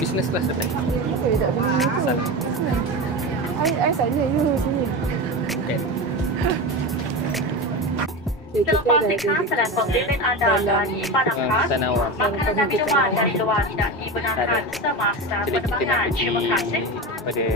Business class dapat. Okey, tak beli tu. Salah. I sana you sini. Okay. Selepas kekanselan pembelian anda dari Padang Khas, Tanawa. makanan dan minuman dari luar tidak dibenarkan semasa penerbangan. Terima kasih. Pada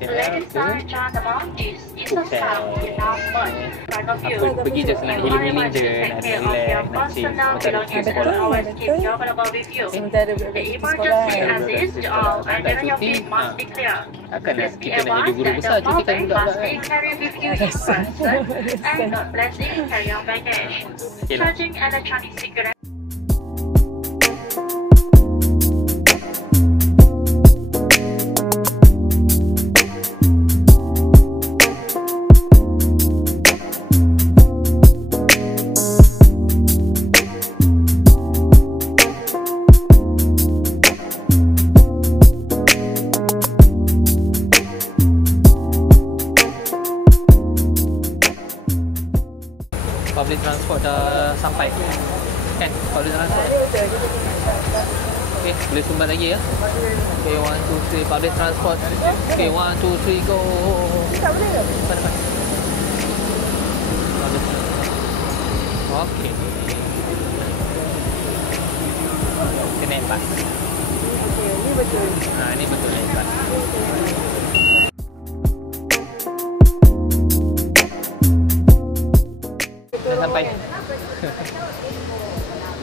Ladies and gentlemen, this is a sound announcement. Front of you. Aku pergi je senang healing je, nak relax, nak chill. Sementara pergi sekolah. Always keep your valuable with you. Sementara The emergency exits to all and then your feet must be clear. Takkan Please be kita nak jadi advised guru that besar, the cutikan public budak must kan. be carried with you in person and not blessing carry on baggage. Okay lah. Charging electronic cigarette. Public transport dah sampai kan? Public transport. Okay, boleh sumbat lagi ya. Okay, 1, 2, 3, public transport. Okay, 1, 2, 3, go. Tak boleh ke? Depan. Public transport. Okay. Kita naik bas. Okey, ni betul. Ni betul naik bas. Dah sampai.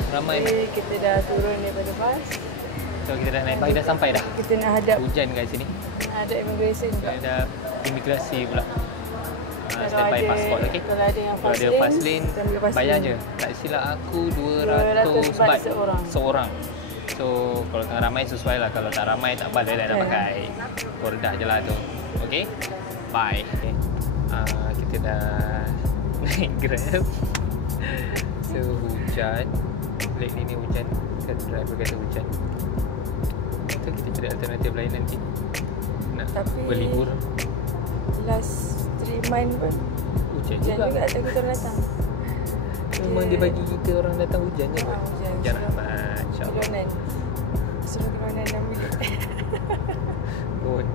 Ramai dah. Okay, kita dah turun daripada bas. So kita dah naik bas, dah sampai dah. Kita nak hadap Hujan kat sini. ada immigration pula. Ada imigrasi pula. Kalau Standby ada- pasport, okey. Kalau ada yang Kalau ada fast lane, kita ambil fast bayar lane. je. Tak silap aku 200 200 baht seorang. seorang. So kalau tengah ramai sesuai lah. Kalau tak ramai tak apa, dah nak pakai. Kordah je lah tu. Okay. Bye. Okay. Kita dah naik Grab. So hujan. Lately ni hujan. Kan driver kata hujan. So kita cari alternatif lain nanti. Nak Tapi berlibur. last 3 month pun Hujan hujan juga. juga tak kita orang datang. Memang dia bagi kita orang datang hujan je kot. Hujan. Hujan rahmat, insyaAllah. Keronan. Suruh keronan 6 minit. Good.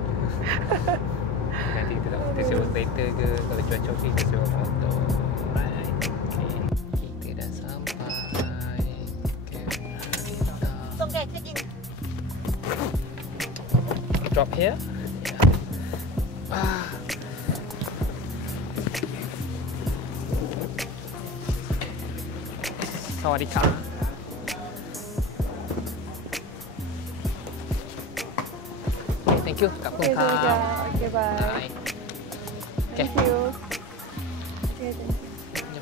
Nanti kita nak sewa kereta ke, kalau cuaca okey kita sewa motor. Right. Okay. Kita dah sampai ke Narita. Drop here. Sawadika. Okay, thank you. Kak Pung Okay, Kak. Zahra. Okay, bye. Bye. Okay. Thank you. Okay, thank you.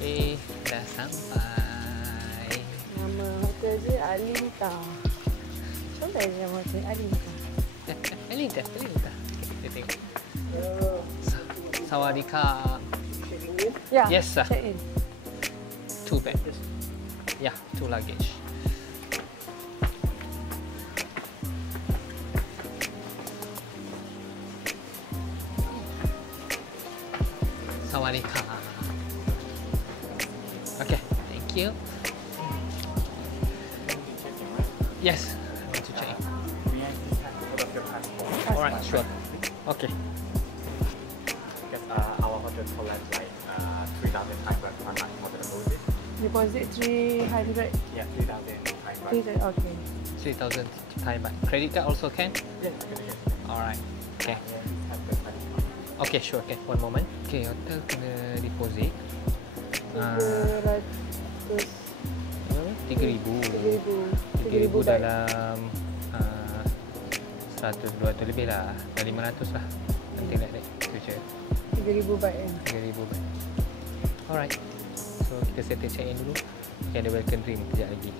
Okay, dah sampai. Nama hotel dia Alinta. Sampai nama hotel Alinta. Alinta. Kita tengok. Sawadika. Ya, Yes, sir. check in. 2 bags. Yeah, 2 luggage. Sawadika. Okay, thank you. Yes, I want to check in. Alright, sure. Okay. Because our hotel collects like 3,000 Thai baht per night for the deposit. Deposit 300. Yeah, 3,000 Thai baht. 300. Okay. 3,000 Thai baht. Credit card also can? Yes, yes. Alright. Okay. Yeah, have the credit card. Okay, sure. Okay, one moment. Okay, hotel kena deposit. 300. 3,000. 3,000 dalam 100-200 lebih lah. Dah 500 lah. Nanti nak future. 3,000 baht kan? 3,000 baht. Alright. So kita settle check in dulu. Okay, ada welcome drink kejap lagi.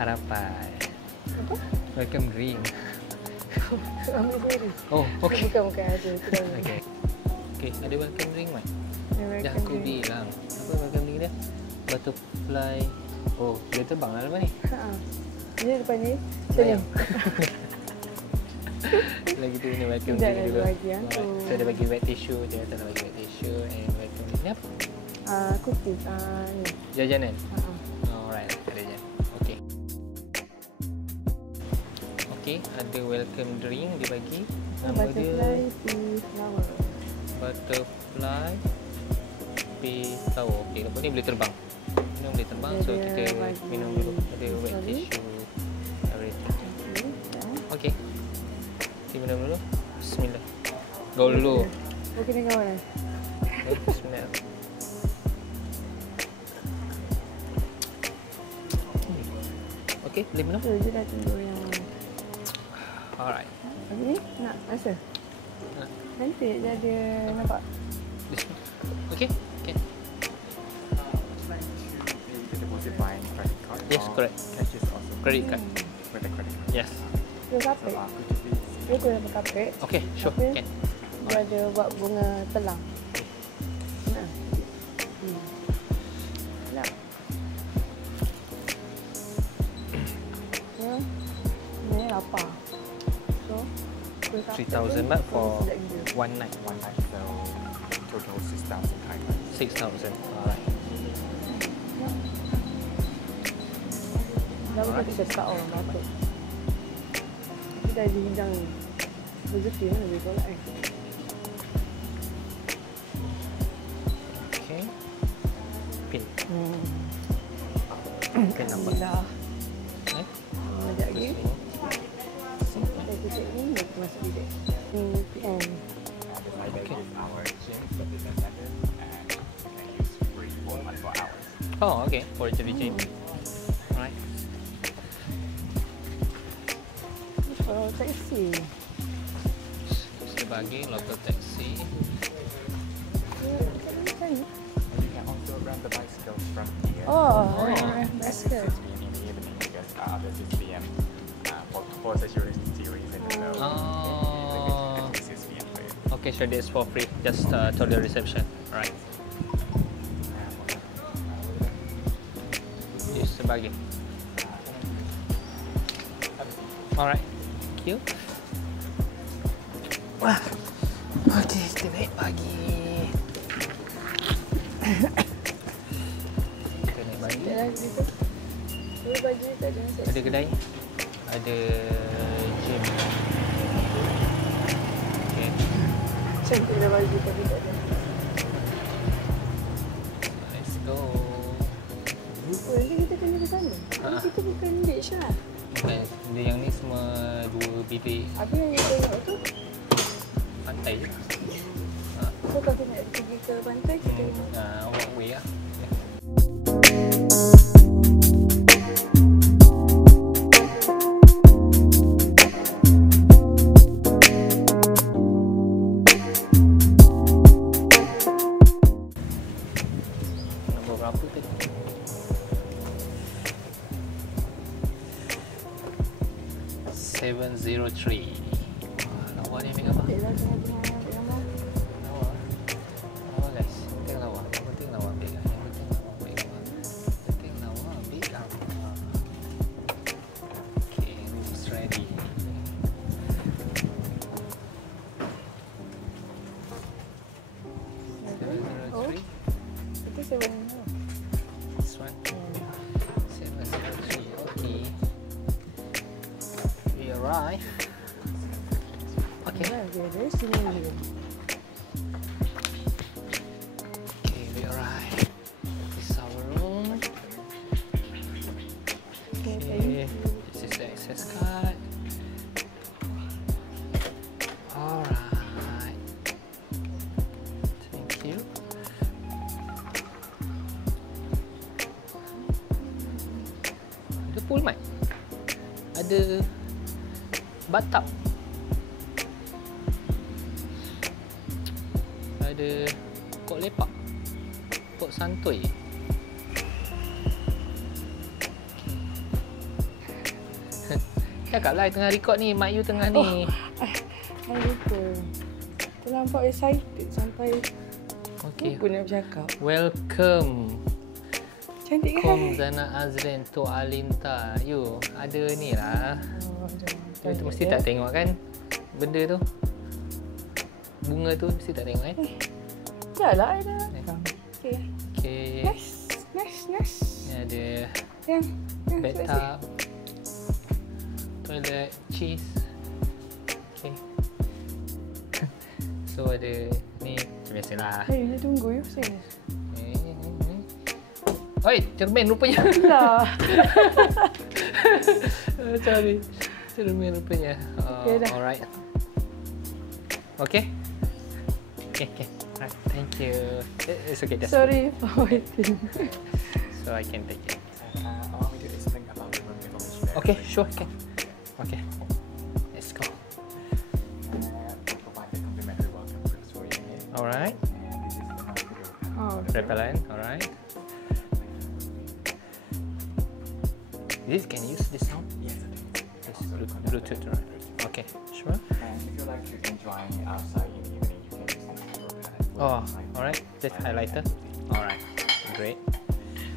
Harapan. Apa? Welcome drink. Ambil sendiri. Oh, okay. Bukan ada. Okay. Okay, ada welcome drink Mat? Welcome Dah aku drink. bilang. Apa welcome drink dia? Butterfly. Oh, dia terbang lah lepas ni. Ha. Dia depan ni. Sini. Lagi tu ni welcome Sekejap drink ada dulu. bagi aku. Alright. So dia bagi wet tissue. Dia kata nak bagi wet tissue and welcome drink. Ni apa? Cookies. Ni. Jajanan? Ha. Alright, ada je. Okay. Okay, ada welcome drink dia bagi. Nama dia Butterfly pea flower. Butterfly pea flower. Okay, lepas ni boleh terbang. Ini boleh terbang, so Dia kita bagi minum dulu. Ada wet sorry. tissue, everything. Okay, Okay, kita minum dulu. Bismillah. Dulu. okay dengan mana? Okay, bismillah. Okay, boleh minum? Tu je dah tunggu yang Alright. ni nak rasa? Nak. Nanti dia ada nampak. Okay, okay. The deposit by credit card. Yes, or correct. Cash is also Credit card. with the credit card. Yes. Dia So kapit. could you please? Dia tu dapat kapit. Okay, sure. Okay. Can. Dia ada buat bunga telang. Nah. Nak. Ya. Ni lapar. So, 3,000 baht for one night. One night, so total 6,000 Thai baht. 6,000. Alright. Dah kita cakap orang batuk. Kita ada hidang ni. Rezeki ni lebih tolak Okay. Pin. Hmm. Pin number. Alhamdulillah. Eh? Sekejap lagi. Kita tutup ni, kita masuk bilik. PM. Okay. Is our gym fitness center and can use free for 24 hours. Oh, okay. For the gym. Alright. Kalau taksi. Kita bagi local taxi. You can also rent the bicycles from here. Oh, Basket. basket. In the evening because the 6 p.m. For security reasons. So Oh. it's 6 p.m. for you. Okay, sure. This for free. Just to the reception. Alright. Yes, bagi. Alright. Thank you. Wah. Okay, kita naik pagi. Kita naik pagi. Sekejap lagi tu. Dua baju tak ada masuk. Ada kedai. Ada gym. Okay. Cantik dah baju tapi tak ada. Let's go. Oh, nanti kita kena ke sana. Nanti kita bukan beach lah. Okay. Dia yang ni semua 2 bilik Habis yang kita tengok tu, pantai je. so kalau kita nak pergi ke pantai, kita Walkway lah. Nombor berapa tadi? 703. Lawa ni ambil apa? Yelah, tengah-tengah gambar. Lawa. Lawa guys. Penting lawa. Yang penting lawa ambil. Yang penting lawa ambil gambar. Penting lawa ambil gambar. Okay, room's ready. Oh, 703. itu 7. This one. 703. Okay. We arrive. Okay. Yalah, dia ada sini je. Okay, we arrive. This is our room. Okay, this is the access card. Alright. Thank you. Ada pool mat. Ada bathtub. Ada kok lepak. Kok santuy. Cakap lah tengah record ni, mak you tengah ni. Saya lupa. Terlampau excited sampai Okay. lupa nak bercakap. Welcome. Cantik Kom kan? Zana Azrin Tu Alinta. You ada ni lah. Oh, You tu mesti tak tengok kan? Benda tu. Bunga tu mesti tak tengok kan? Dah lah, ada. Okay. Okay. Nice. Ni ada Yang. bathtub. toilet, cheese. Okay. So ada ni biasalah. Dia tunggu you sing. Oi, cermin rupanya. Lah. Sorry. Cermin rupanya. Okay dah. Alright. Okay. Okay. Right. Thank you. It's okay. Just Sorry for waiting. so I can take it. Allow me to explain about the room information. Okay, sure. Okay. Okay. Let's go. We provide the complimentary welcome drinks for you here. Alright. And this is the hospital. Oh. Repellent. Alright. This can use this sound? Yes, it is. Yes, Also Bluetooth, right? Okay, sure. And if you like to enjoy outside in the evening, you can use the micro palette. Oh, alright. This highlighter. Alright. Great.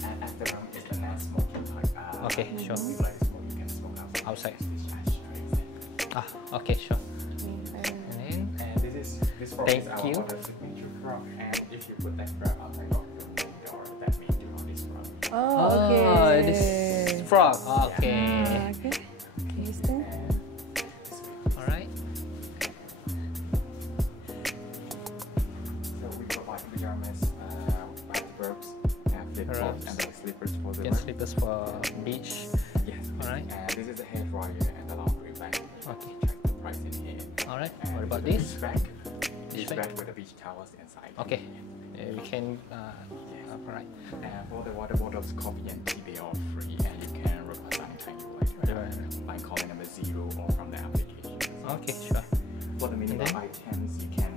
And after room is the non-smoking type. Okay, sure. If you like to smoke, you can smoke outside. Outside. This ashtray. Okay, sure. And then, And this frog Thank is our you. other signature frog. And if you put that frog outside of your door, that means you want this frog. Oh, okay. this frog. Okay. Okay. Okay, stand. And this way. Alright. So we provide pajamas, white robes, and flip-flops, Robes. and the slippers for the Again, room. slippers for beach. Yes. Alright. And this is the hair dryer and the laundry bag. Okay. Check the price in here. Alright. And What about the this? beach bag? Beach Beach bag? bag with the beach towels inside. Okay. We can. Alright. And for the water bottles, coffee and tea, they are free, and you can request anytime you like. Right. By calling number 0 or from the application. Okay, sure. For the minimum then? items, you can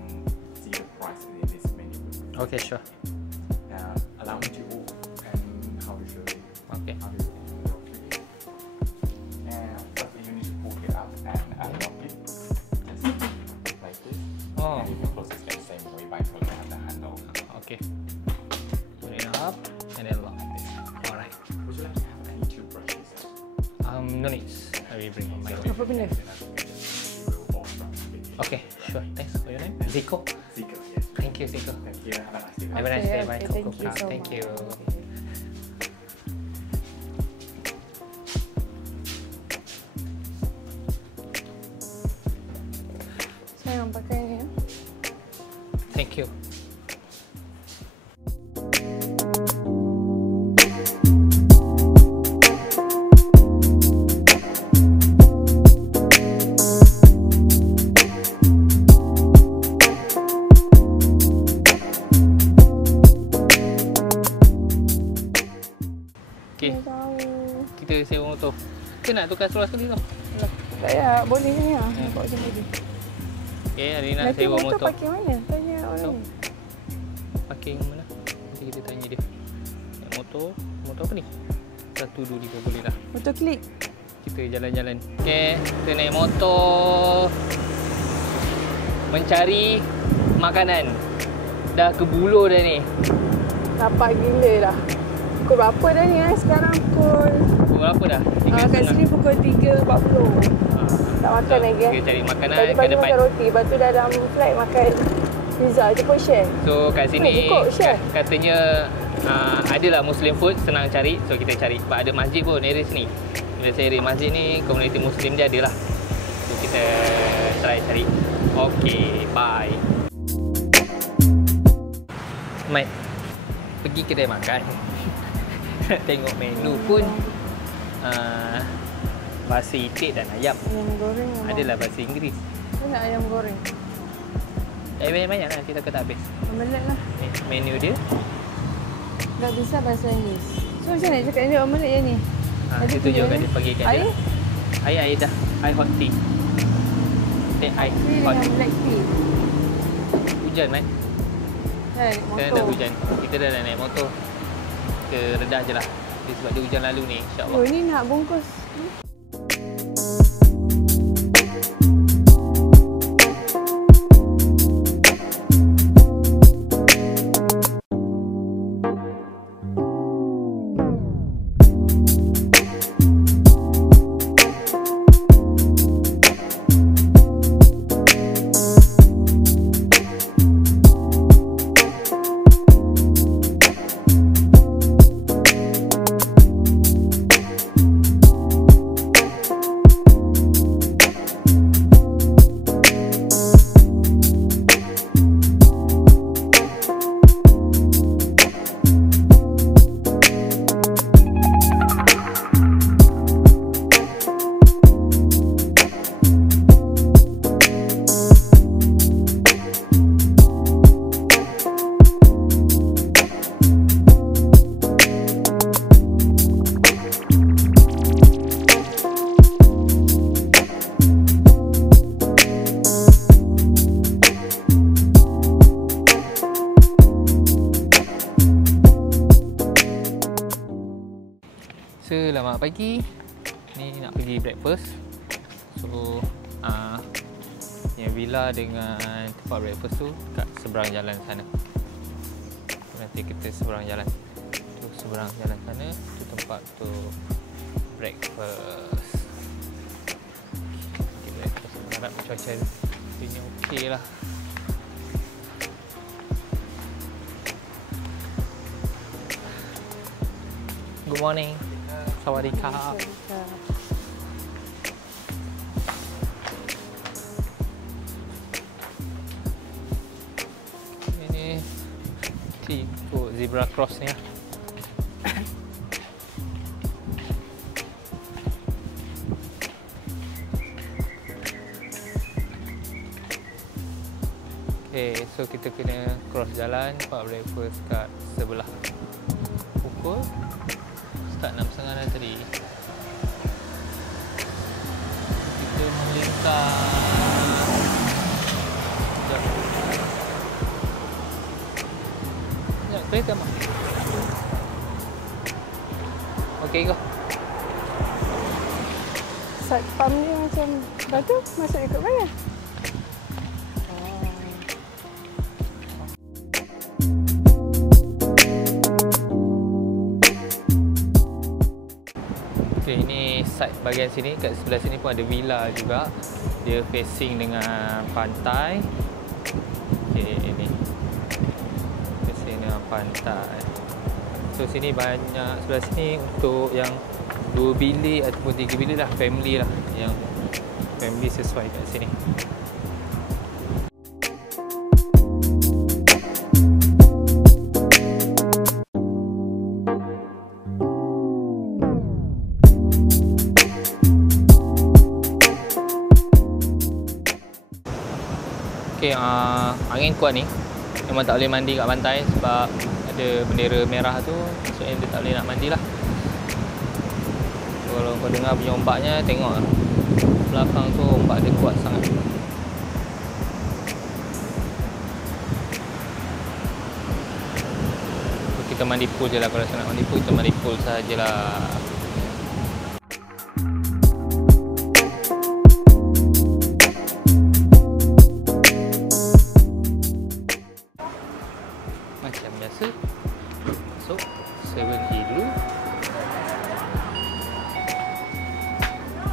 see the price in this menu. Okay, sure. Allow me to and how to show you. Okay. How to work with it. And firstly, you need to pull it up and unlock it. Just like this. Oh. And you can close it the same way by pulling out the handle. Okay. Put it up and then lock. Alright. Would you like to have any toothbrushes? No needs. I will bring my own. Apa benda? Okay, sure. Thanks for your name. Zico. Zico, yes. Thank you, Zico. Thank you. Have a nice day. Have a nice day. Okay, Bye. okay, thank you so Thank much. you. Sayang pakai ni ya. Thank you. Okay, Saya tahu. kita sewa motor. Kita nak tukar seluar sekali tau. Lah, tak payah. Boleh ni ya. Nampak macam tadi. Okay, hari ni nak Nanti sewa motor motor. parking mana? Tanya orang Tahu. ni. Parking mana? Nanti kita tanya dia. Naik motor. Motor apa ni? 125 boleh lah. Motor klik. Kita jalan-jalan. Okay, kita naik motor. Mencari makanan. Dah ke buluh dah ni. Lapar gila dah. Pukul berapa dah ni? Sekarang pukul... Pukul berapa dah? kat sini pukul 3.40. Tak makan lagi Kita cari makanan Tadi ke pagi depan. makan roti. Lepas tu dalam flight makan pizza. Cukup share. So kat sini cukup, share. katanya adalah Muslim food, senang cari. So kita cari. Sebab ada masjid pun area sini. Bila saya area masjid ni, komuniti Muslim dia ada lah. So kita try cari. Okay, bye. Mat, pergi kedai makan. Tengok menu pun bahasa itik dan ayam. Ayam goreng. Adalah bahasa Inggeris. Saya nak ayam goreng. Banyak-banyak lah, kita tak habis. Omelette lah. Ni menu dia. Tak bisa bahasa Inggeris. So macam mana cakap dia omelette je ni? Ada Kita punya tunjukkan ni. dia bagikan dia. Air? Air dah. Air hot tea. Air Tea hot. dengan black tea. Hujan, Mat. Kan, Sekarang dah hujan. Kita dah naik motor. Kita redah je lah. Sebab dia hujan lalu ni, insyaAllah. Oh, ni nak bungkus. pagi. Ni nak pergi breakfast. So yang villa dengan tempat breakfast tu kat seberang jalan sana. Nanti kita seberang jalan. Tu seberang jalan sana, tu tempat tu breakfast. Okay, breakfast. Harap cuaca ini okey lah. Good morning. Sawadika. Ini tu zebra cross ni. Okay, so kita kena cross jalan tempat breakfast kat sebelah. Pukul start 6.30 dah tadi. Kita melintang. Sekejap, kereta mak. Okay, go. Satpam ni macam batu masuk ikut mana? Okay, ini side bahagian sini. Kat sebelah sini pun ada villa juga. Dia facing dengan pantai. Okay, ini facing dengan pantai. So sini banyak, sebelah sini untuk yang 2 bilik ataupun 3 bilik lah, family lah. Yang family sesuai kat sini. Okay, angin kuat ni. Memang tak boleh mandi kat pantai sebab ada bendera merah tu. Maksudnya dia tak boleh nak mandi lah. So, kalau kau dengar bunyi ombaknya, tengok lah. Belakang tu ombak dia kuat sangat. So, kita mandi pool je lah. Kalau nak mandi pool, kita mandi pool sahajalah. Macam biasa, masuk 7E dulu.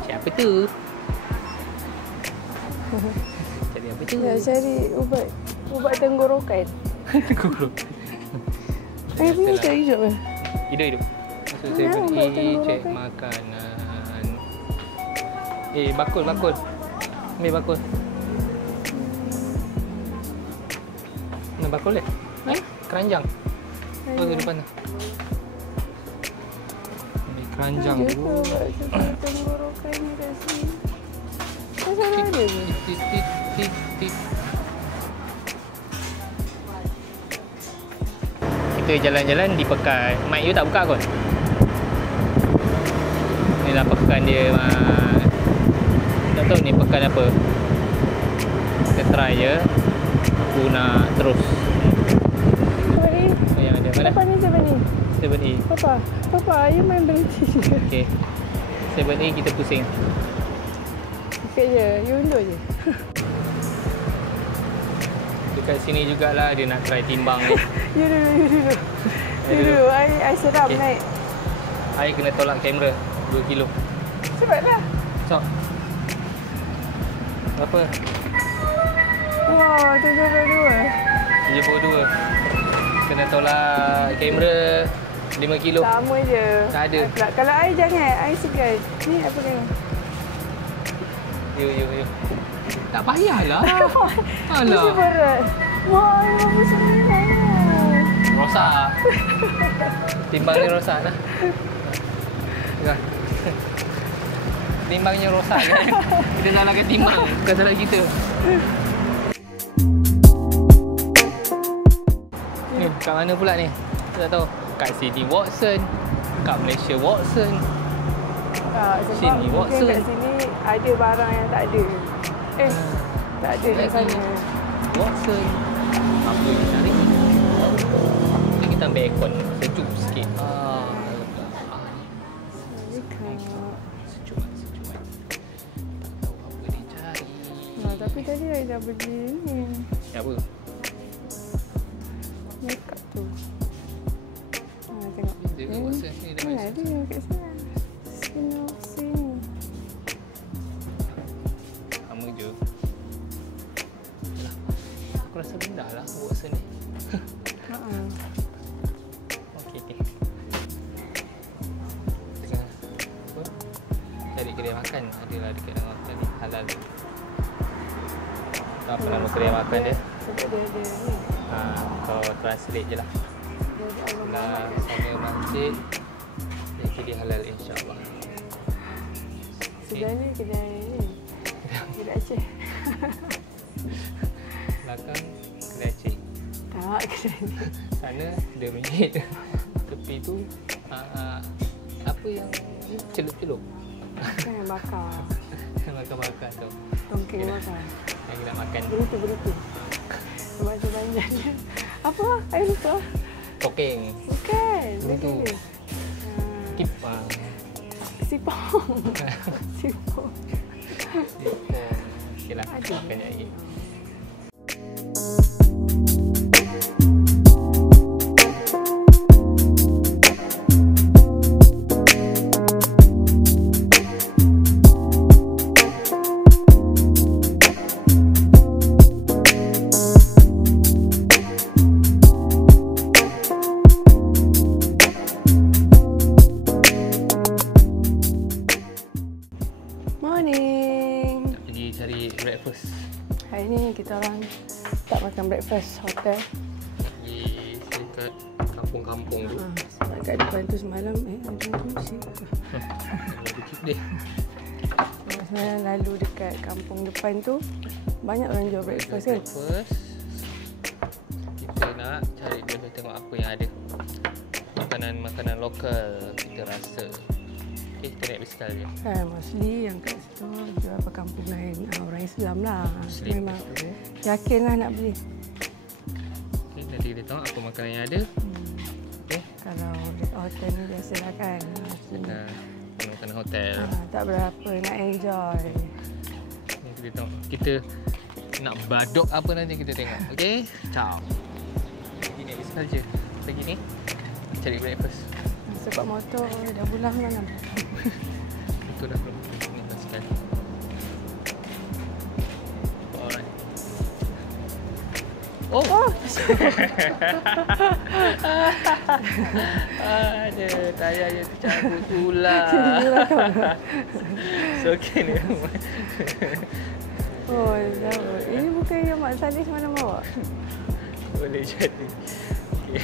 Siapa tu? Cari apa tu? Nak cari ubat tenggorokan. Tenggorokan. Saya punya tak hidup kan? Hidup. Masuk Mana ubat 7E, cek tenggorokan? makanan. Bakul. Ambil bakul. Mana bakul dia? Keranjang. Oh, tu depan tu. Ambil keranjang Ada dulu. ke ubat tenggorokan ni kat sini? Macam mana ada ni? Tit. Kita jalan-jalan di pekan. Mic you tak buka kot. Ni lah pekan dia. Tak tahu ni pekan apa. Kita try je. Aku nak terus. Apa ni? Yang ada mana? Apa ni 7E? 7E. Papa, you main berhenti je. Okay. 7E kita pusing. Sikit je, you undur je. Dekat sini jugalah dia nak try timbang ni. You dulu. I seram Okay. naik. I kena tolak kamera 2 kilo. Cepatlah. So. Berapa? Wow, 72. 72. Kena tolak kamera 5 kilo. Sama je. Tak ada. Kalau I jangan, I segan. Ni apa ni? Yo. Tak payahlah. Mesti Alah. berat. Wah, 59. Rosak. Timbang ni rosak lah. Tengok. Timbangnya rosak kan. Kita salahkan timbang. Bukan salah kita. Ni kat mana pula ni? Kita tak tahu. Kat Sydney Watson. Kat Malaysia Watson. Sebab Sini, mungkin Watson. kat sini ada barang yang tak ada. Tak ada kat sana. Watson. Apa yang cari? Ni kita ambil aircon. Sejuk sikit. Tapi tadi I dah beli ni. Apa? Makeup tu. Tengok. Dia kat WhatsApp ni dah Mana masuk. ada kat sana. Sini. Sama je. Yalah. Aku rasa rendah lah WhatsApp ni. Okey. Tengah apa? Cari kedai makan. Adalah dekat dalam tadi halal. Tak apa nama kedai makan dia? Sebab dia ada ni. Kau translate je lah. Dia ada Allah Nah, Muhammad. sama masjid. Jadi halal insyaAllah. Sebelah ni kedai ni. Kedai Aceh. Belakang kedai Aceh. Tak, kedai ni. Sana dia masjid. Tepi tu apa yang ni? Celup-celup. Kan bakar. Makan-makan tu. Tongking Okey dah. bakar. Yang nak makan. Berutu. Sebab sebanyak apa? I lupa. Tokeng. Bukan. Berutu. Dia. Kip. Sipong. Sipong. Okey lah. Ada. Makan je lagi. Morning. Pergi cari breakfast. Hari ni kita orang tak makan breakfast hotel. Pergi dekat kampung-kampung tu. Sebab kat depan tu semalam ada musik. Kip dia. Semalam lalu dekat kampung depan tu banyak orang jual breakfast kan. Breakfast. Kita nak cari dulu tengok apa yang ada. Makanan lokal kita rasa. Okey, kita naik basikal je. Kan mostly yang kat situ jual perkampungan orang Islam lah. Muslim. Memang yakin lah nak beli. Okey, nanti kita tengok apa makanan yang ada. Okey. Kalau dekat hotel ni biasalah kan. Kita makanan hotel. Tak berapa nak enjoy. Ni kita tengok. Kita nak badok apa nanti kita tengok. Okey? Ciao. Pergi naik basikal je. Pergi ni. Cari breakfast. Sebab motor dah bulan malam. Betul dah belum? Ni basikal. Alright. Oh! Ada tayarnya tercabut pula. So okay ni. Oh, jauh. Ini bukan yang Mak Saleh mana bawa? Boleh jadi. Okay.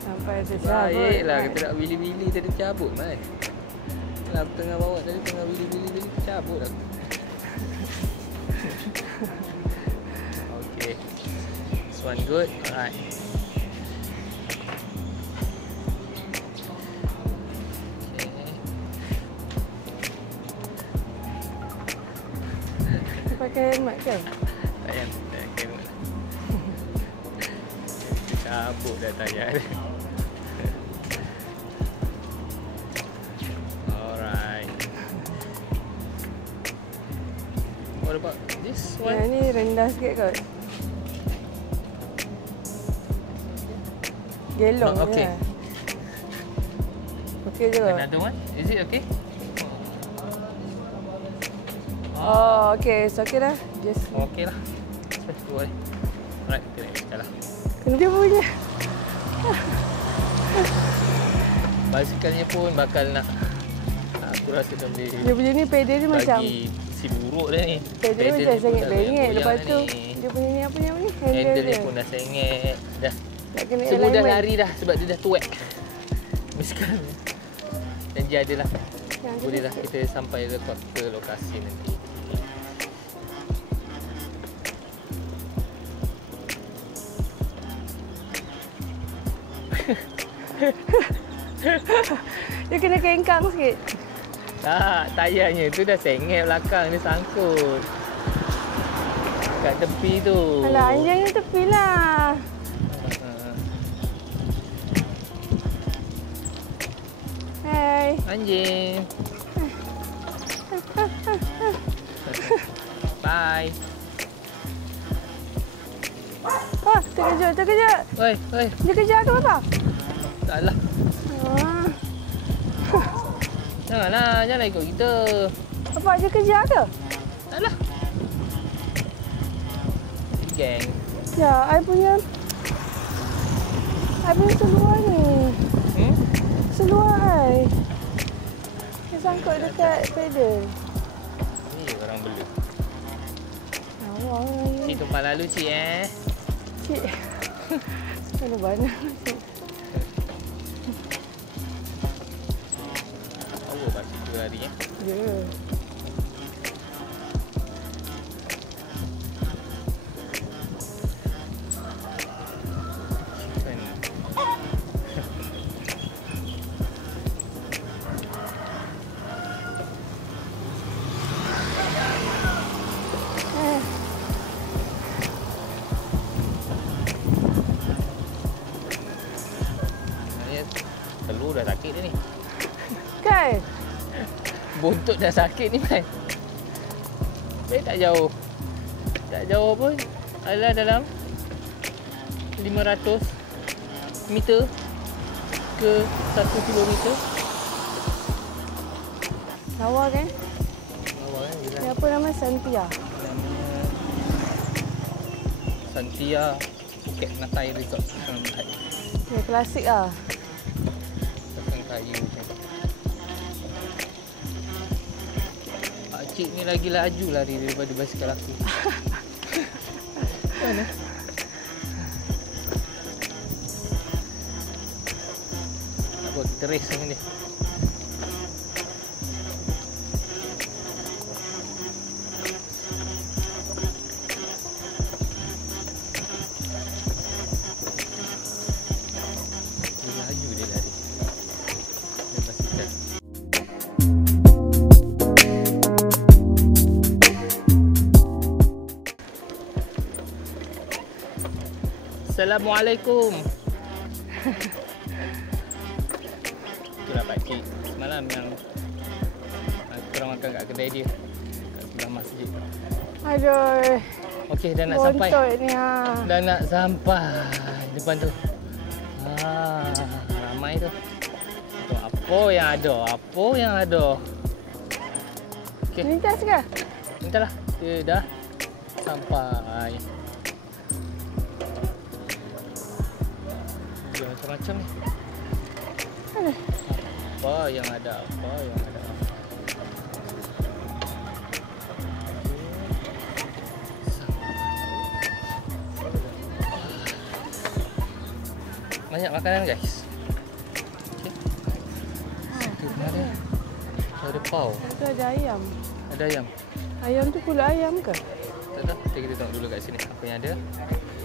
Sampai tercabut. Baiklah, kita nak bili-bili tadi tercabut man. Lah aku tengah bawa tadi, tengah bili-bili tadi tercabut aku. Okay. This one good. Alright. Dia pakai helmet kan? Tak payah. Tak kena. Tercabut dah tayar dia. Alright. What about this one? Yang ni rendah sikit kot. Gelong No, okay. je. Okey je kot. Another one? Is it okay? Oh, okey. So, okey dah. Just Okay lah. Let's go boleh. Alright, kita naik basikal lah. kena dia punya. Basikalnya pun bakal nak aku rasa dah boleh Dia punya ni pedal dia macam bagi si buruk dah ni. pedal dia macam ni pun sengit dah bengit. goyang Lepas dah tu ni. dia punya ni apa yang ni? Handle Handle dia dia. pun dah sengit. Dah Nak kena semua dah alignment. lari dah sebab dia dah tuek. Basikal ni. Janji ada lah. Yang Boleh kena lah kita sampai ke lokasi nanti. Dia kena kengkang sikit. Tak, tayarnya tu dah sengit belakang dia sangkut. Kat tepi tu. Alah, anjing ni tepi lah. Hai. Anjing. Bye. terkejut. Oi. Dia kejar ke apa? Taklah. Ah. Janganlah ikut kita. Apa dia kejar ke? Taklah. Geng. Ya, I punya seluar ni. Seluar I. Dia sangkut dekat pedal. Ni orang bela. Awak lagi. Cik tumpah lalu cik Cik. Mana banyak cik. Power bagi 2 hari Ya. Telur dah sakit dia ni. Kan? Buntut dah sakit ni Mai. Baik tak jauh. Tak jauh pun. Adalah dalam 500 meter ke 1 kilometer. Lawa kan? Awal kan? Gila. Dia apa nama? Santia. Namanya Santia Phuket Natai Resort. Ya, klasik lah. Tekan kayu macam tu. Pakcik ni lagi laju lari daripada basikal aku. Mana? Tak apa, kita race dengan dia. Laju dia lari. Dia basikal. Assalamualaikum. Itulah pakcik semalam yang korang makan kat kedai dia kat sebelah masjid. Aduh. Okey, dah nak sampai. Bontot ni ha. Dah nak sampai depan tu. Ramai tu. Tu apa yang ada? Apa yang ada? Okey, Lintas ke? entahlah. Dia dah sampai. Dia macam-macam ni. Aduh. Apa yang ada? Apa yang ada? Banyak makanan guys. Okey. Situ ada. Ada pau. Itu ada ayam. Ada ayam. Ayam tu pulut ayam ke? Tak tahu. Kita tengok dulu kat sini apa yang ada. Okey.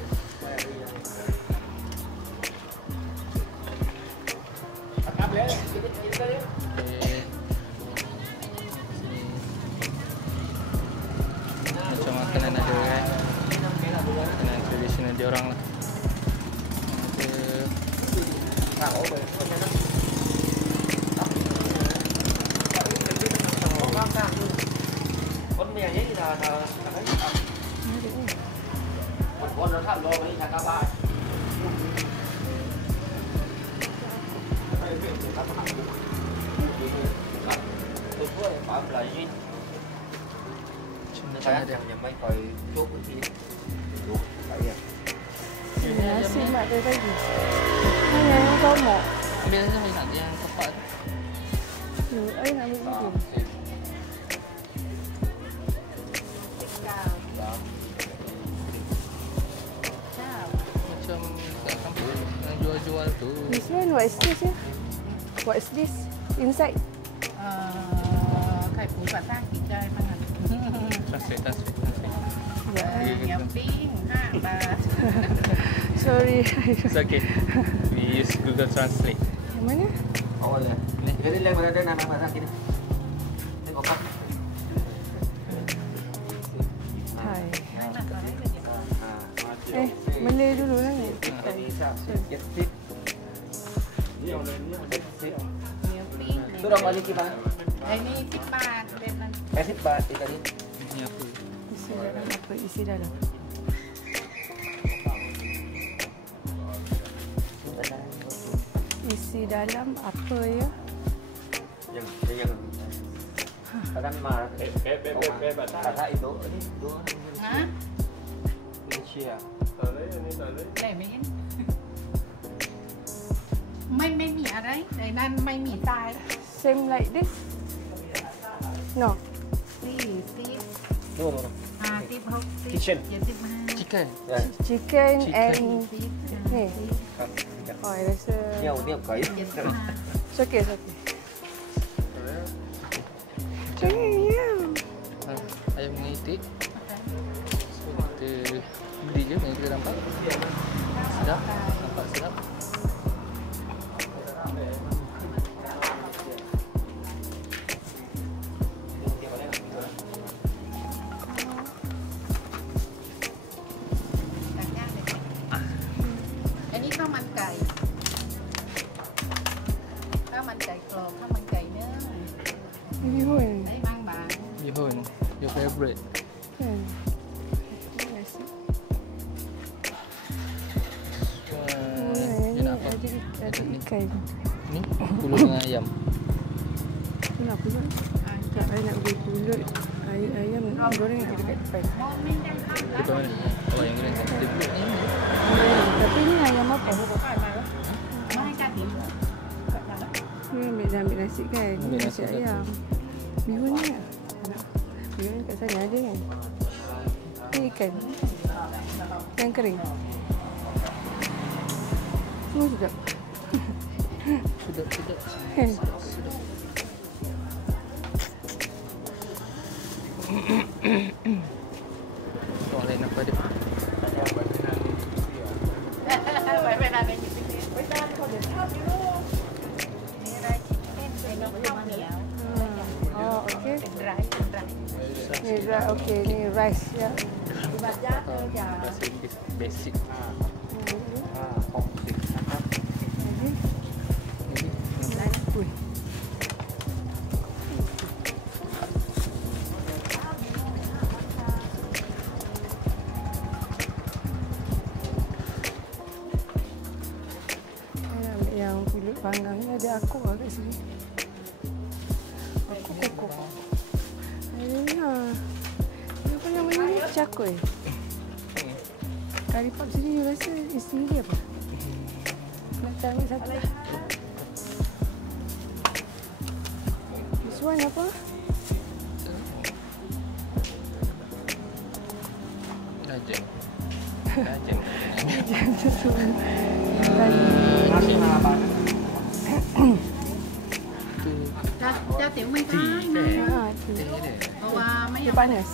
Sini. Macam makanan ada kan. Makanan tradisional dia orang lah. Con mè ấy là cái một con nó thẳng rồi là cá ba. Tôi có bảo lại gì? Macam Phải ada. ăn nhà máy phải chốt cái gì? Đúng, phải à. Nasi mak dia bagi. Ni yang kau mau. Ambil saja nak yang tepat. Tu, I nak ambil video. Macam kat kampung yang jual-jual tu. This one, what is this? What is this? Inside? ไข่ปูปลาซ่ากินได้มั้งอ่ะ Translate. Ya. เหนียวปิ้ง5 บาท Sorry. It's okay. We use Google Translate. Yang mana? Ôi rồi. Cái đi lên mà đây nằm mà ra kia. Đây có cắt. Hai. À. Malay dulu lah ni. Get fit. เหนียวปิ้ง Tôi đồng bao nhiêu kim hả? ไอ้นี่10 บาทเป็นมัน 80 baht thì cái đi. Ini apa? Isi dalam apa? Isi dalam. isi dalam apa ya? Yang kadang marah. Kata itu dua. Hah? Malaysia. ได้ไหมไม่มีอะไรในนั้นไม่มีตาย Same like this? No. 40 No. 50 Kitchen. 75 Chicken. Chicken and ni. ครับ Oh, I rasa เนี่ยไก่ it's okay, it's okay. Damn. Ayam dengan itik. So kita beli je yang kita nampak. Sedap. Nampak sedap.อันนี้ข้าวมันไก่ข้าวมันไก่กรอบข้าวมันไก่เนื้อ Bihun. ได้บางบาง Bihun. Your favourite. Kan. Nasi. Dia nak apa? Ada ikan. Ni pulut dengan ayam. Kenapa kan? Tak, I nak beli pulut ayam goreng dekat depan. Kita mana? Oh, yang goreng kat kita pulut ni. Tapi ni ayam apa? ไม่ให้กัดดิบ Ni ambil nasi kan? Ambil Nasi nasi ayam. Bihun ni tak? Bihun kat sana ada kan? Ni ikan. Yang kering. Semua sedap. Sedap. Kan? Soalan lain apa dia? ไว้เวลาเป็นอยู่ที่นี่ไม่ได้เขาเดี๋ยวชอบอยู่นี่อะไรเล่นเป็นข้าวเหนียว Oh, okay. เป็นไร Ni rice, okay. Ni rice ya. Rasa basic. 60นะครับ Ui. Yang pulut panggang ni ada aku lah kat sini. Aku kokok. Ayah. Dia apa namanya ni? Cakoi. Kari pap sini you rasa isi dia apa? Nak cari satu. This one apa? Daging. Jangan tu semua. Nasi Malabar. จะติ๋วไม่ได้นะ Ah, tu. Teh dia. เพราะว่าไม่ Dia panas.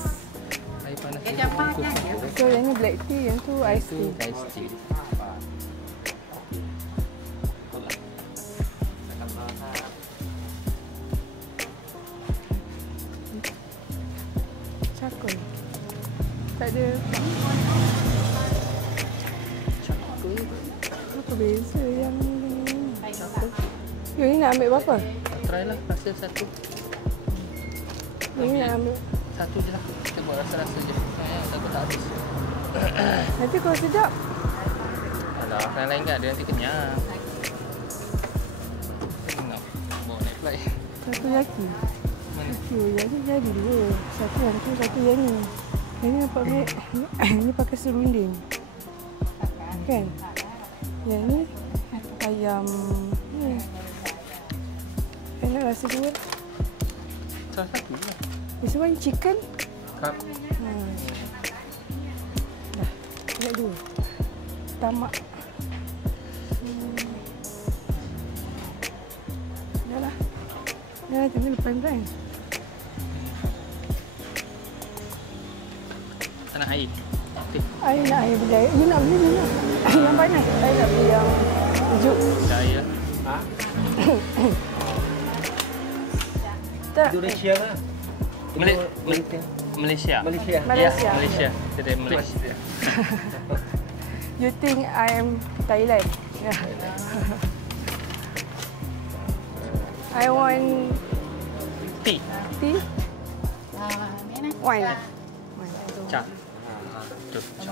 Air panas. แกจะฟาดได้เดี๋ยว So yang ni black tea, yang tu ice Itu tea. ice tea. Cakoi. Tak ada. Apa beza yang ni dengan ni? You ni nak ambil berapa? Try lah rasa satu. You ni nak ambil. Satu je lah. Kita buat rasa-rasa je. Takut tak habis. Nanti kalau sedap. Alah, yang lain kan dia nanti kenyang. Tengok. Bawa naik flight. Satu lagi. Mana? Jadi jadi dua. Satu yang tu, satu yang ni. Yang ni nampak ni pakai serunding. Kan? Yang ni ayam ni. Enak rasa dua. Salah satu je lah. This one chicken. Cup. Dah. Nak dua. Tamak. Dah lah. Dah jangan lepas kan. Tak nak air. Okay. Air nak air beli air. You nak beli mana? Yang panas. Saya nak beli yang sejuk. Dah air lah. Tak. Indonesia lah. Malaysia. Malaysia. Malaysia. Ya, Malaysia. Kita dari Malaysia. You think I am Thailand? Yeah. I want Tea. tea, นี่นะ wine. Cha. Tu. Cha.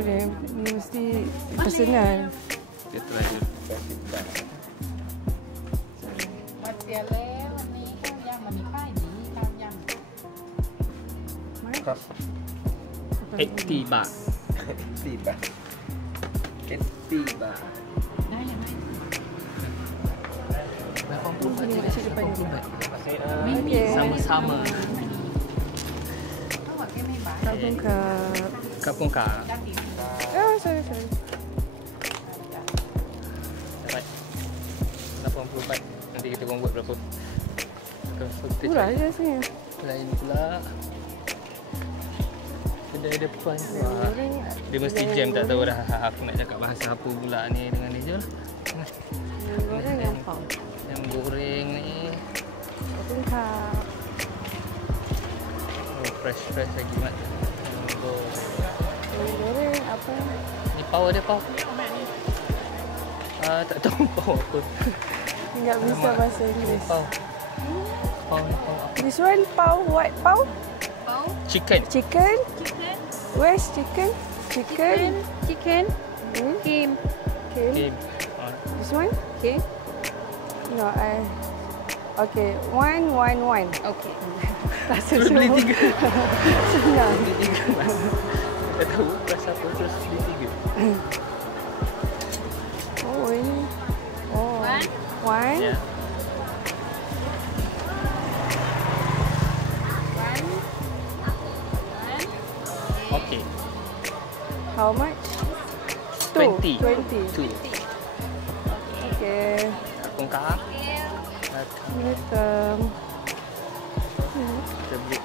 Boleh. Mesti personal. Kita try dulu. มาเสียแล้ววันนี้ข้าวยำมันมีป้ายนี้ข้าวยำ ครับ 80 baht. 80 baht. 80 baht. ได้ยังไง Sini kat sini depan ni. Okey, sama-sama. เขาบอกแค่ไม่บาท Kabung kak. Kapung Kak. ด้านดี Oh, sorry. Dapat 80 baht. Nanti kita orang buat berapa? Berapa kita Murah cari? je sini. Lain pula. Kedai depan. Wah, dia mesti jam tak tahu dah aku nak cakap bahasa apa pula ni dengan dia je lah. Goreng yang pau. Yang goreng ni. Kabung kak. Oh, fresh lagi mat. Goreng apa? Ni pau ada pau. Tak tahu pau apa. Enggak bisa bahasa Inggeris. Pau. Pau ni pau apa? This one pau, what pau? Chicken. Chicken. chicken Where's chicken? Chicken. chicken Hmm? kim Okay. Okay. This one? okay No, Okay, 111. okay Rasa Terus beli semua. 3. Senang. Beli 3 lah. Tak tahu rasa apa terus beli 3. Oh, ini. Oh. One. One. Ya. Okay. How much? 20. 20. 2. Okay. Kapung Kak. Welcome. Kita beli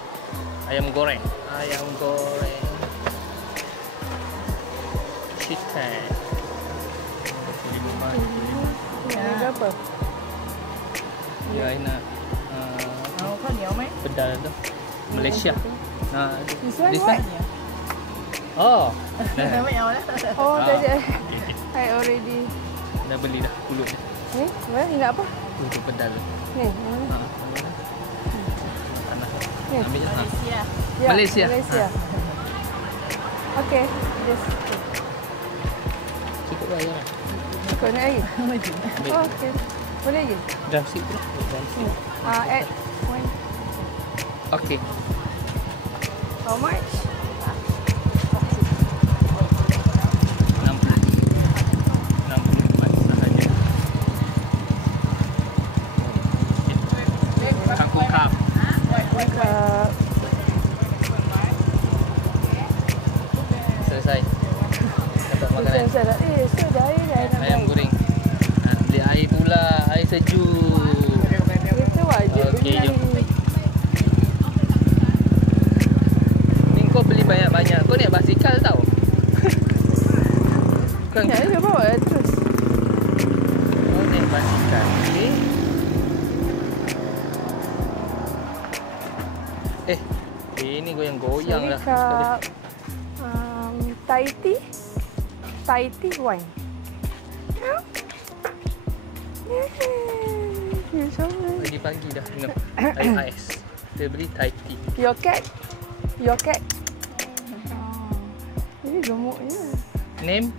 ayam goreng. Ayam goreng. Chicken. 25. Ini berapa? Ya, ini nak เอาข้าวเหนียวไหม pedal tu. Malaysia. This one This what? one? Oh. ไม่เอาแล้ว Oh, Ah. tadi I already. Dah beli dah pulut dia. Ni, ingat apa? Untuk pedal tu. Ni. Ha. Panas. Ni. Ambil je. Ha. Malaysia Ya, Malaysia. Malaysia. Okay, just Cukup lah ya. cukup nak lagi. Ambil. Oh, okay. Boleh lagi? Drumstick tu. Drumstick. Add one. Okay. How much? 60 sahaja. Kangkung kap. Dekat Selesai. Dapat makanan. Saya sudah air dah nak Ayam main. goreng. Beli air pula. Air sejuk. Itu wajib Okey, beli jom. air. Ni kau beli banyak-banyak. Kau naik basikal tau. Bukan Ya, dia bawa terus. kau naik basikal. Okay. Ini goyang-goyang lah. Cup Thai tea. Thai tea wine. Ya. Ya, sama. Pagi-pagi dah minum air ais. Dia beli Thai tea. Your cat. Your cat. Ini gemuknya. Name?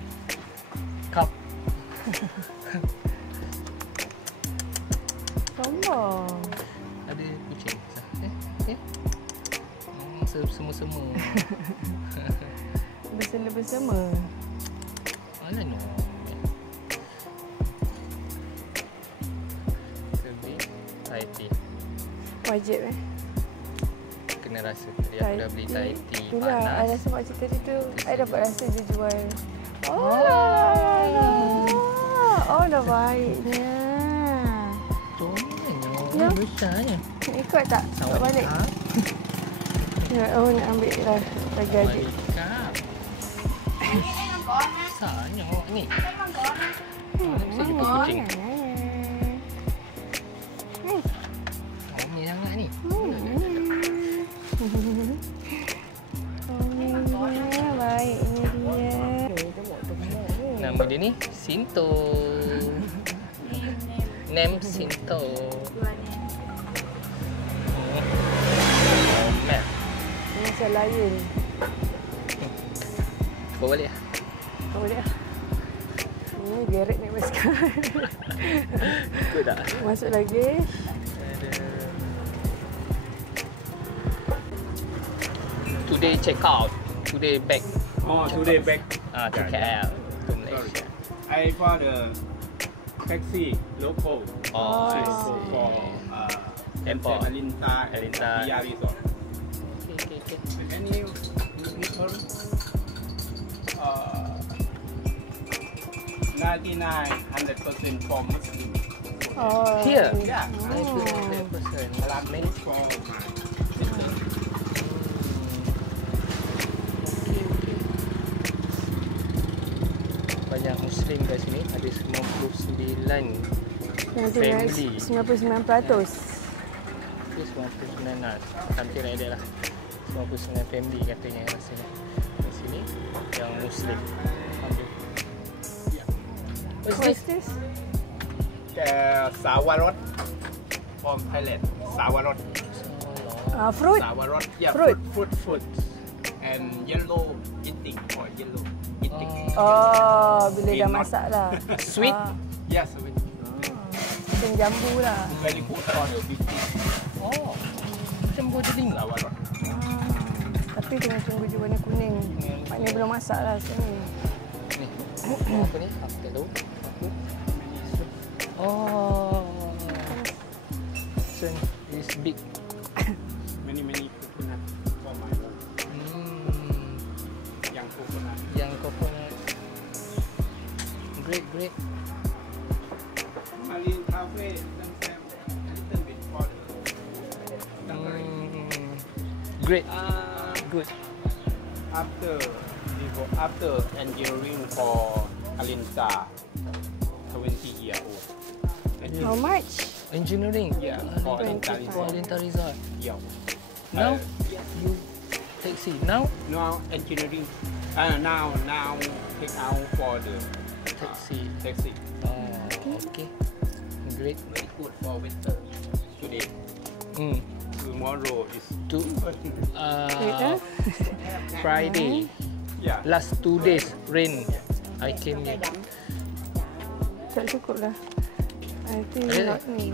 Cup. Sombong. Ada kucing. Semua-semua. Bersama-bersama. Alah no. Kita beli Thai tea. Wajib Kena rasa. Tadi aku dah beli Thai tea. Itulah, I Panas. rasa makcik tadi tu, I dapat rasa dia jual. Oh, oh dah baiknya. Tolongnya. Ya. Besarnya. Nak ikut tak? Tak balik. Ya, oh nak ambil lah bagi adik. Besarnya awak ni. Mesti jumpa kucing. Awak ni sangat ni. Baiknya dia. Nama dia ni Sinto. Name Sinto. Oh, map. Masa lain. Bawa balik lah. Oh dia. Ini geret naik basikal. Ikut tak? Masuk lagi. Today check out. Today back. Oh, today back. To KL. To Malaysia. I for the taxi local. Oh, I For see. Airport. Alinta Alinta. Resort. Okay. Any return? 99% for Muslim. Oh. Here? Yeah. I feel 100%. Alam for Banyak Muslim kat sini. Ada 99. Family. 99%. Itu 99 lah. Hampir like that lah. 99 family katanya rasanya. Di sini yang Muslim. Hampir. What is this? Sawarot from Thailand. Sawarot. Fruit? Sawarot. Yeah, Fruit. fruit. And yellow eating or yellow eating. Oh, bila dah Peanut. masak lah. Sweet? Yes, sweet. Macam jambu lah. Very good for the beating. Oh. Macam bodeling lah. Sawarot. Tapi tengah tunggu je warna kuning. Maknanya belum masak lah sekarang ni. Ni. Apa ni? Aku tak tahu. Apa? Oh. So this big. Many coconut for my home. Young coconut. Yang coconut. Great. Marine Cafe themselves a little bit for the Great. Good. after engineering for Alinta 20 years old. How much? Engineering. Yeah, for Alinta For Resort. Alinta Resort. Yeah. Now you taxi. Now Now engineering. Now take out for the taxi. Oh, okay. Great. Very good for winter. Today, tomorrow is To Friday. yeah. Last 2 days rain. I came here. Tak cukup lah. I think Really? not ni.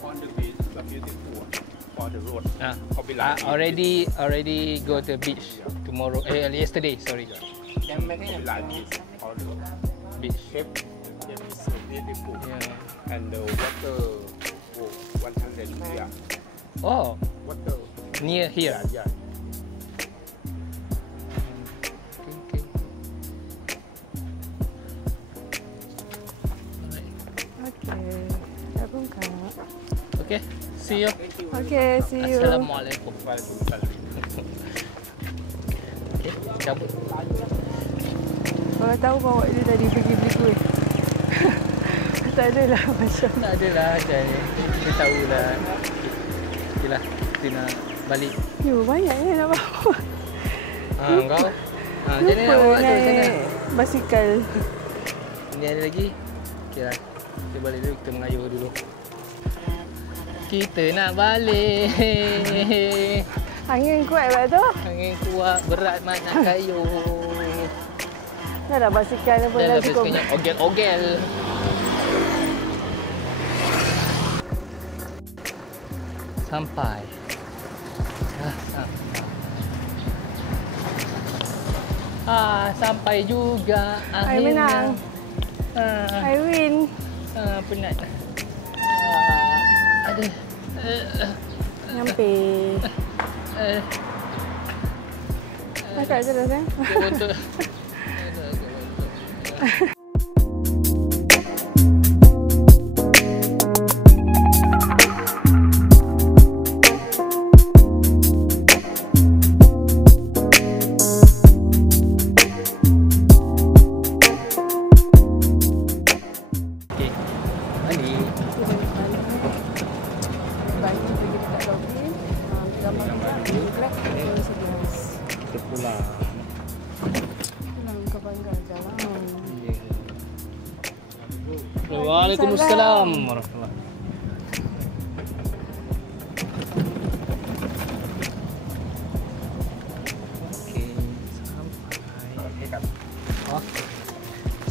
On the beach, so beautiful for the road. Copy I like already go to beach tomorrow. Yesterday, sorry. Copy like this for the Beach. shape. Yeah, it's so beautiful. Yeah. And the water, 100 yeah. Oh, Water. near here. Yeah. Okay. Okay. Dah pun kak. Okay. See you. Okay, see you. Assalamualaikum. Waalaikumsalam. Okay, cabut. Kalau tahu bawa dia tadi pergi beli kuih. Tak adalah macam. Tak adalah macam ni. Kita tahulah. Okay lah. Kita nak balik. Yo, banyaknya nak bawa. Kau? Macam mana nak bawa tu? Macam mana? Basikal. Ini ada lagi? Okay lah. Kita balik dulu. Kita mengayuh dulu. Kita nak balik. Angin kuat lepas tu. Angin kuat. Berat mat nak kayuh. Dah dah basikal pun Dah dah lah cukup. basikalnya ogel-ogel. Sampai. Sampai juga I akhirnya. menang. I win. Penat. Aduh. Nyampe. Kakak terus eh. Betul. Okay. Mari. Bagi pergi dekat lobby. Gambar dulu. Black. Kita pulang. Pulang ke Banggar jalan. Waalaikumsalam warahmatullahi.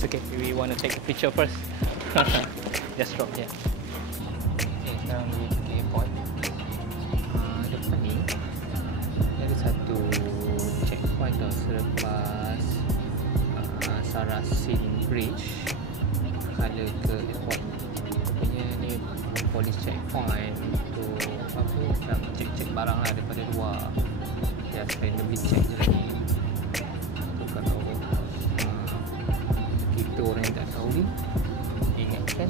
okay. We want to take a picture first. Just drop here. Okay, sekarang di airport. Depan ni ada satu checkpoint tau selepas Sarasin Bridge kalau ke airport. Rupanya ni police checkpoint untuk apa, nak cek-cek barang lah daripada luar. Just randomly check je lagi. Untuk kalau kita orang yang tak tahu ni ingatkan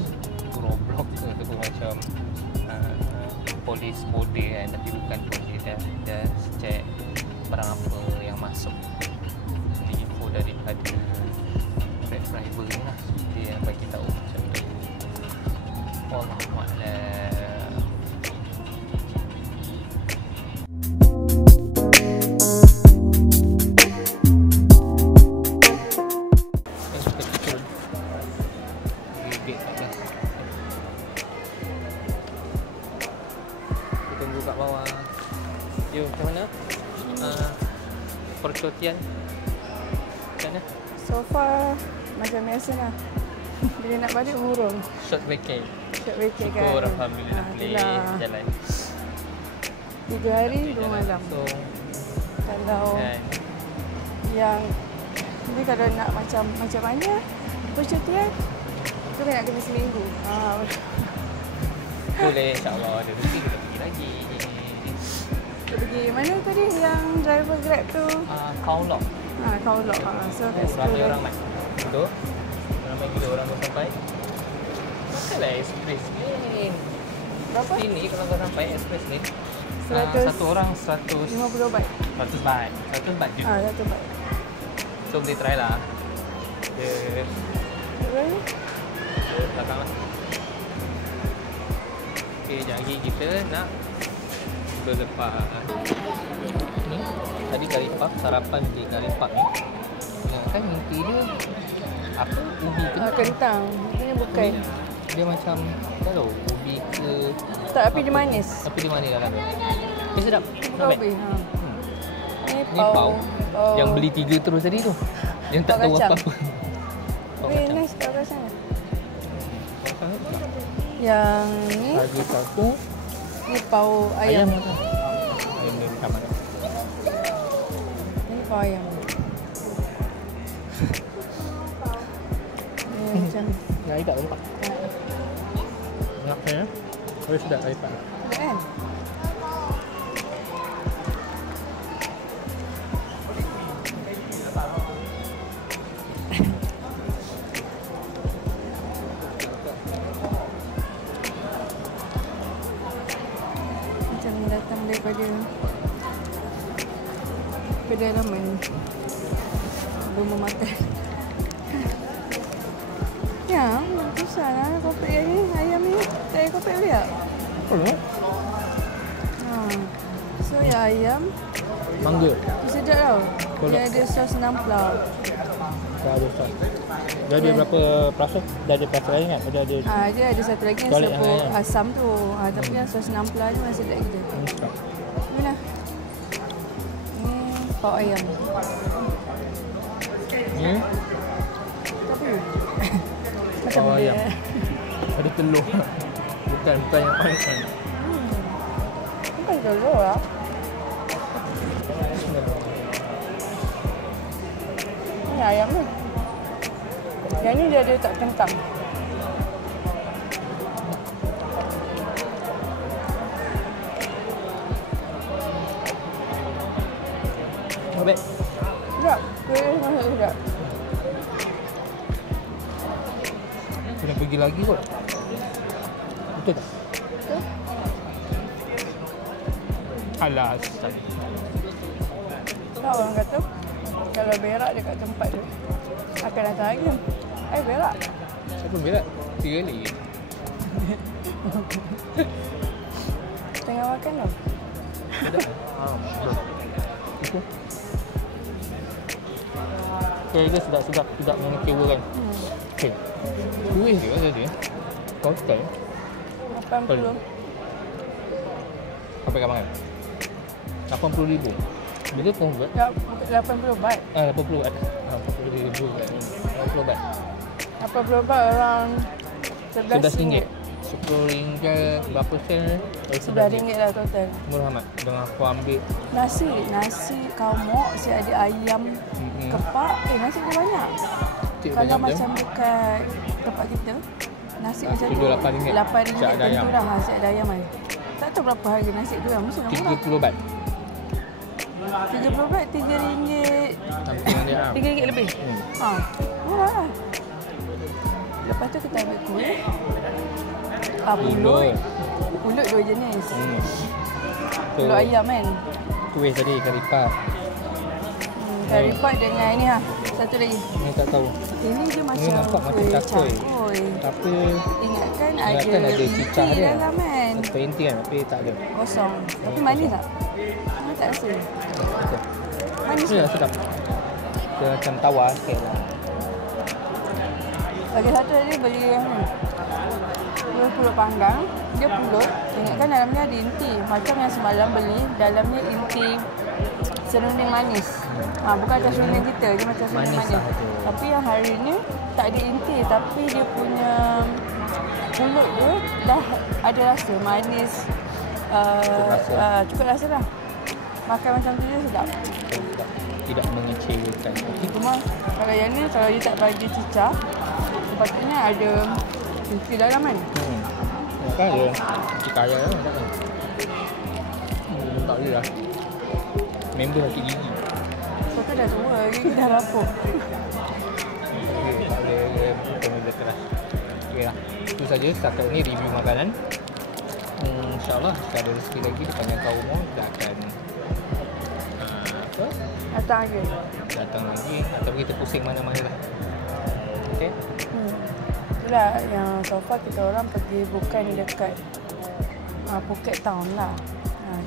Roblox ke ataupun macam polis border kan, tapi bukan pun dia just check barang apa yang masuk. Ini info daripada Grab driver ni lah, dia yang bagi tahu macam tu. Wallahualam. Tunggu kat bawah. Yo, macam mana? Percutian macam mana? So far macam biasa lah. Bila nak balik murung. Short vacay. Short vacay kan. Syukur Alhamdulillah boleh jalan 3 hari 2 malam. So Kalau kan, yang ni kalau nak macam mana percutian tu nak kena seminggu. boleh insyaAllah ada rezeki kita pergi lagi. Kita pergi mana tadi yang driver Grab tu? Kowloon. Kowloon. So kat situ Ramai orang mat. Betul? Ramai gila orang dah sampai. Makanlah express ni. berapa? Sini kalau kau sampai express ni 100. satu orang 100 50 baht. 100 baht. 100 baht je. 100 baht. So boleh try lah. Dia Berapa? belakang lah. Okay, sekejap lagi kita nak berlepas. Ni tadi kari puff, sarapan di kari puff ni. Kan inti dia apa? Ubi ke? Kentang. Ini bukan. Dia macam tak tahu ubi ke. Tak, tapi dia manis. Tapi dia manis dalam tu. Dia sedap. Kau Not bad. habis. Ni pau. Yang beli 3 terus tadi tu. Yang tak Pau tahu kacang. apa-apa. Pau Weh, kacang. nice pau kacang. Yang ni, Lagi satu ni pau ayam. ayam. Ayam dia macam mana? Ni pau ayam. Ni macam Air tak lompat. Enak ya? Boleh sedap air pak. kan? Macam datang daripada pedalaman rumah makan. Ya, susah lah kopi ni, ayam ni. Saya kopi lihat. So ya ayam Mangga. sedap tau. Kolak. Dia ada sos namplau. Dah ada sos. Dah ada berapa perasa? Dah ada perasa lain kan? Ada Dia ada satu lagi yang Kuali yang sebut lain. asam tu. Tapi yang sos namplau ni masih sedap kita. Mana? Ni pau ayam. Ni Tapi macam pau dia. ayam. Ada telur. Bukan yang panas. Bukan telur lah. Ni ayam ni. Yang ni dia ada tak kentang. Baik. Sedap. Kuih masuk sedap. Kena pergi lagi kot. Betul tak? Betul. Alah, Tak, orang kata kalau berak dekat tempat tu akan datang lagi. Berak. siapa berak? 3 kali. Tengah makan tau. Betul. Itu. Okay, dia sedap mengecewakan. Okay. Kuih ke tadi? Kau style. 80. Apa kau makan? 80,000. Bila convert? Tak, 80 baht. 80 baht. 80,000 baht. 80 baht. Apa berobat orang RM11. RM10 berapa sen? RM11 lah total. Murah amat. Dengan aku ambil Nasi kau mok, si ada ayam kepak. Nasi dia banyak. Kalau macam dekat tempat kita, nasi macam tu RM8. RM8 Siap ada ayam. tentu dah si ada ayam kan. Tak tahu berapa harga nasi tu lah. Mesti murah. RM30 baht. RM30 RM3. Samping dia lah. RM3 lebih. Murah lah. Lepas tu kita ambil kuih. Pulut. Pulut 2 jenis. Pulut ayam kan. Kuih tadi, kari pat. Kari pat dengan ni lah. Satu lagi. Ni tak tahu. Ini dia macam nampak macam kuih cakoi. Tapi ingatkan ada cicah dia. dalam kan. Ada inti kan, tapi tak ada. Kosong. Tapi manis tak? Tak rasa. Manis Ya, sedap. Dia macam tawar sikit lah. Lagi satu tadi beli yang ni. Pulut panggang. Dia pulut. Ingatkan dalamnya ada inti. Macam yang semalam beli, dalamnya inti serunding manis. Bukan macam serunding kita. Dia macam serunding manis. Tapi yang hari ni tak ada inti. Tapi dia punya pulut dia dah ada rasa. Manis. Cukup rasa lah. Makan macam tu je sedap. Tidak mengecewakan. Cuma kalau yang ni, kalau dia tak bagi cicah, sepatutnya ada inti dalam kan. Kan ada cuci kaya lah. Tak boleh lah. Member sakit gigi. So tu dah tua, gigi dah rapuh. Tak boleh member keras. Okay lah. Itu saja setakat ni review makanan. InsyaAllah jika ada rezeki lagi depan yang kau mau, kita akan datang lagi atau kita pusing mana-mana lah. Okay. Itulah yang so far kita orang pergi bukan dekat Phuket Town lah.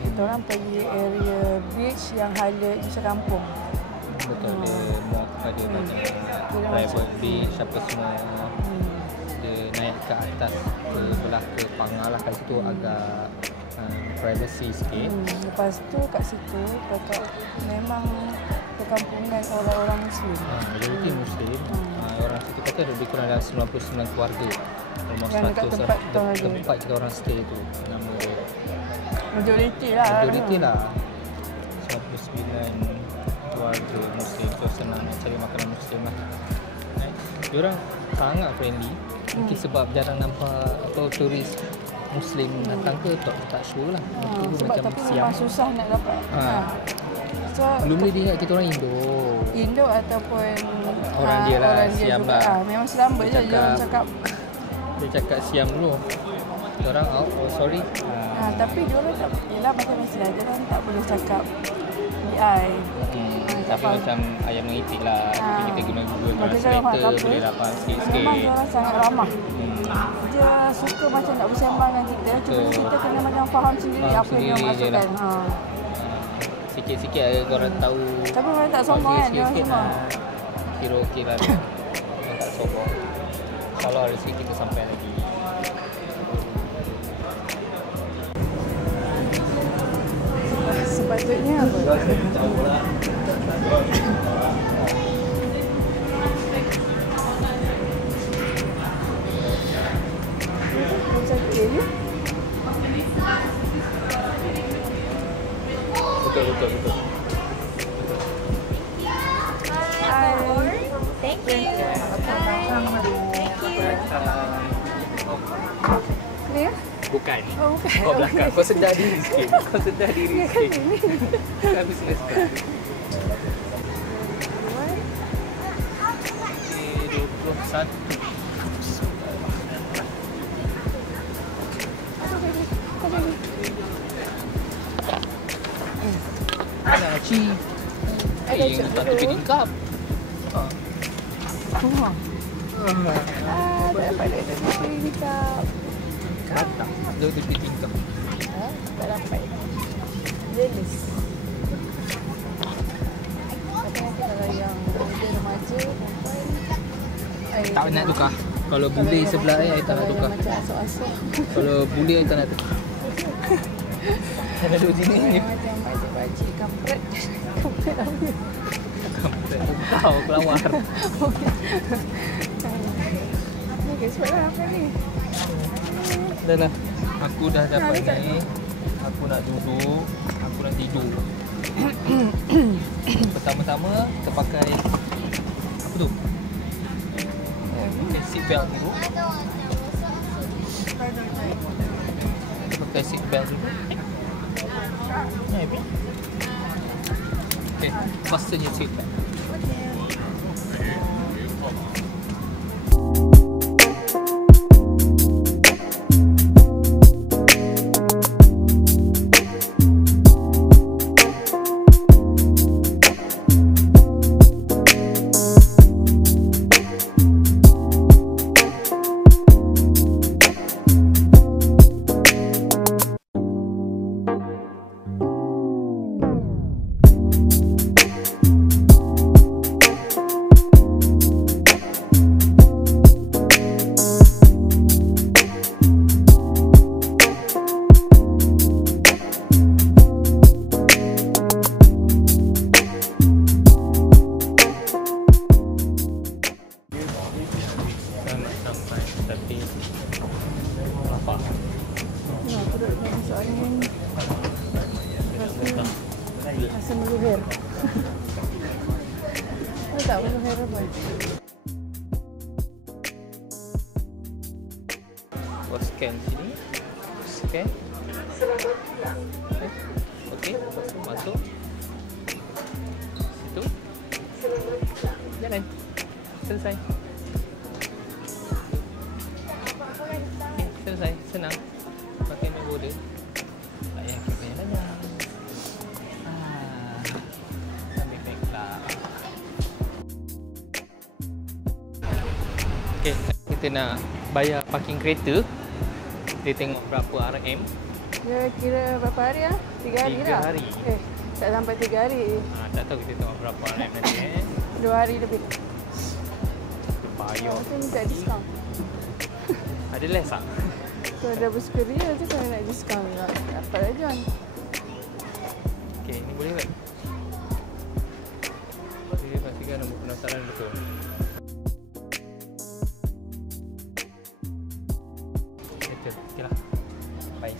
Kita orang pergi area beach yang hala macam kampung. Betul, ada banyak private beach apa semua. Dia naik ke atas ke belah ke Pangah lah, kat situ agak privacy sikit. Lepas tu kat situ memang perkampungan orang-orang Muslim. Majoriti Muslim. Orang situ kata lebih kurang dalam 99 keluarga. Almost yang dekat 100 tempat kita orang stay tu. Nama dia majoriti lah. 99 keluarga Muslim. So senang nak cari makanan Muslim lah. Diorang sangat friendly. Mungkin sebab jarang nampak turis Muslim datang ke tak sure lah. Sebab macam tapi siang. memang susah nak dapat. So, belum boleh dia ingat kita orang Indo ataupun orang dia lah, orang dia Siam juga. lah. Memang selamba je dia cakap. Dia cakap Siam dulu. Orang sorry. Tapi dia orang tak, yelah macam mestilah dia orang tak boleh cakap BI. Tapi macam ayam mengitik lah. Tapi kita guna Google Translator boleh dapat sikit-sikit. Memang dia orang sangat ramah. Dia suka macam nak bersembang dengan kita. Cuma kita kena macam faham sendiri apa yang dia maksudkan. Sikit-sikit ada korang tahu. Tapi orang tak sombong kan, dia orang semua. Kira okey lah. Orang tak sombong. InsyaAllah rezeki kita sampai lagi. Sepatutnya apa? Macam ni. Betul. Hi. Thank you. Ni ya? Bukan. Oh, bukan. Kau belakang. Kau sedar diri sikit. Kami sudah start. 21. Mana Ci? Yang tak tepi tingkap. Dapat ada tingkap. Batak. Dia tepi tingkap. Tak dapat. Jealous. Tapi nanti kalau yang muda remaja, perempuan, Tak nak tukar. Kalau bule sebelah saya tak nak tukar. macam asok-asok. Kalau bule saya tak nak tukar. Ada duduk sini. Macam pakcik-pakcik kampret. Kampret apa? Kampret kau kelawar. Okay, sebab dah apa ni? Dah lah. Aku dah dapat ni. Aku nak duduk. Aku nak tidur. Pertama-tama kita pakai apa tu? Seat belt dulu. Kita pakai seat belt dulu. Maybe. Okay, fasten your seat belt. Tapi lapar. Ya, perut dah masuk angin. Rasa meluher. Tahu tak meluher apa? Kau scan sini. Scan. Okey, lepas tu masuk. Situ. Jalan. Selesai. Okay, selesai. Senang. Pakai main border. Tak payah pakai banyak. Ambil beg lah. Okay, kita nak bayar parking kereta. Dia tengok berapa RM. Dia kira berapa hari ah? 3 hari 3 dah? hari. Tak sampai 3 hari. Tak tahu kita tengok berapa RM nanti 2 hari lebih. Bayar. Kita minta diskaun. Ada less tak? Kalau dah bersukaria tu kalau nak diskaun dapat lah John. Okay, ni boleh tak? Boleh pastikan nombor pendaftaran betul. Betul, okey lah. Baik.